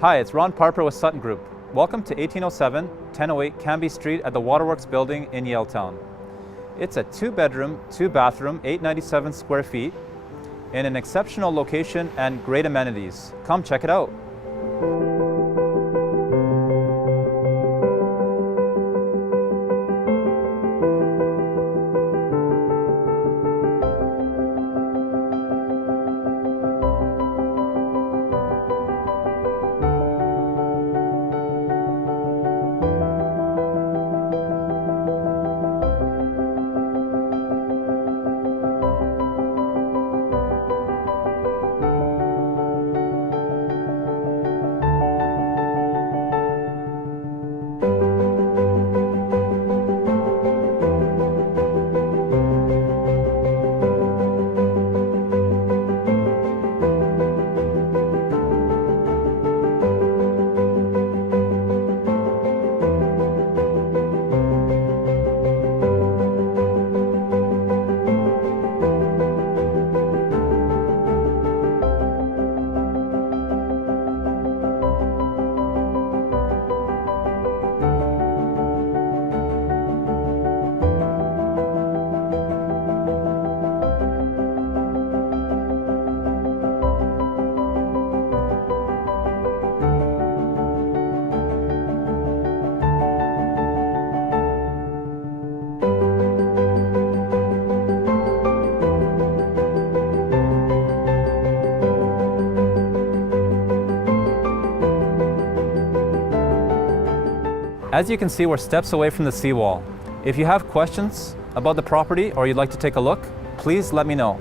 Hi, it's Ron Parpara with Sutton Group. Welcome to 1807 1008 Cambie Street at the Waterworks building in Yaletown. It's a 2-bedroom, 2-bathroom, 897 square feet in an exceptional location and great amenities. Come check it out. As you can see, we're steps away from the seawall. If you have questions about the property or you'd like to take a look, please let me know.